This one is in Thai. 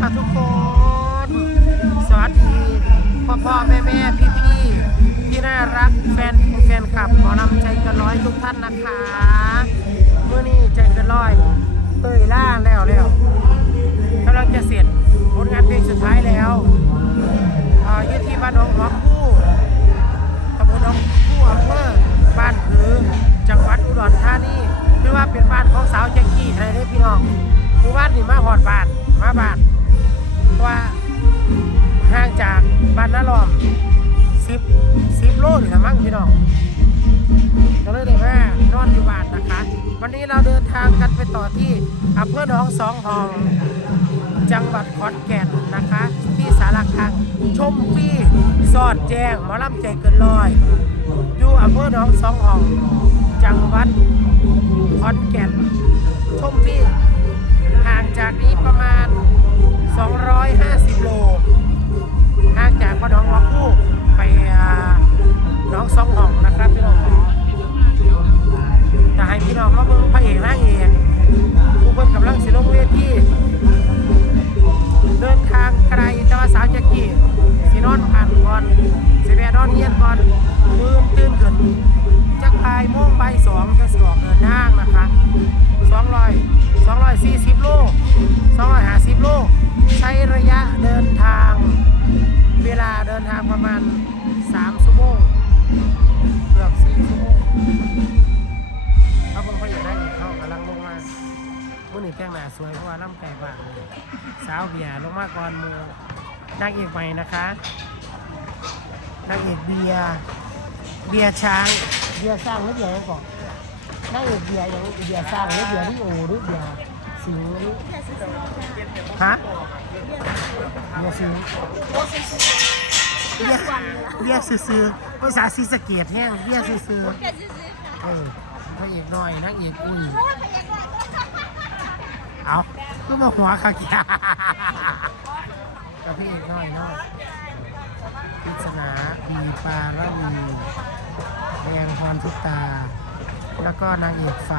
ค่ะทุกคน สวัสดีพ่อพ่อแม่แม่พี่พี่ที่น่ารักแฟนแฟนคลับหมอลำใจเกันร้อยทุกท่านนะคะเมื่อนี้ใจกันร้อยเตยล่าแล้วแล้วกำลังจะเสร็จผลงานเพลงสุดท้ายแล้วอ่าอยุที่บ้านหนองหัวคู่ตำบลองคู่อำเภอบ้านผือจังหวัดอุดรธานีคือว่าเป็นบ้านของสาวแจ็คกี้ไทยได้พี่น้องหมู่บ้านนี่มาหอดบานมาบาน นนี้เราเดินทางกันไปต่อที่อำเภอหนองสองห้อง จังหวัดขอนแก่นนะคะ ที่สารคังชมฟรีสอดแจ้งหมอลำใจเกินลอย อยู่อำเภอหนองสองห้อง จังหวัดขอนแก่นชมฟรี พี่น้องมาเบิ่งพระเอกนางเอก นี้แต่งหน้าสวยเพราะว่าล่ำไก่บ้านเลยสาวเบียร์ลงมาก่อนมือนางเอกใหม่นะคะนางเอกเบียร์เบียร์ช้างเบียร์สร้างหรือเบียร์ยังก่อนนางเอกเบียร์ยังเบียร์สร้างหรือเบียร์ที่โอหรือเบียร์สิงห์หรือฮะเบียร์สิงห์เบี้ยเบี้ยซื้อๆภาษาซีสะเกตแห้งเบี้ยซื้อๆเออพระเอกน้อยนางเอกอุ้ย เอาก็มาหัวขากีกับพระเอกน้อยเนาะพิศนาบีปาระวีแดงพรทุกตา แล้วก็นางเอกไฟ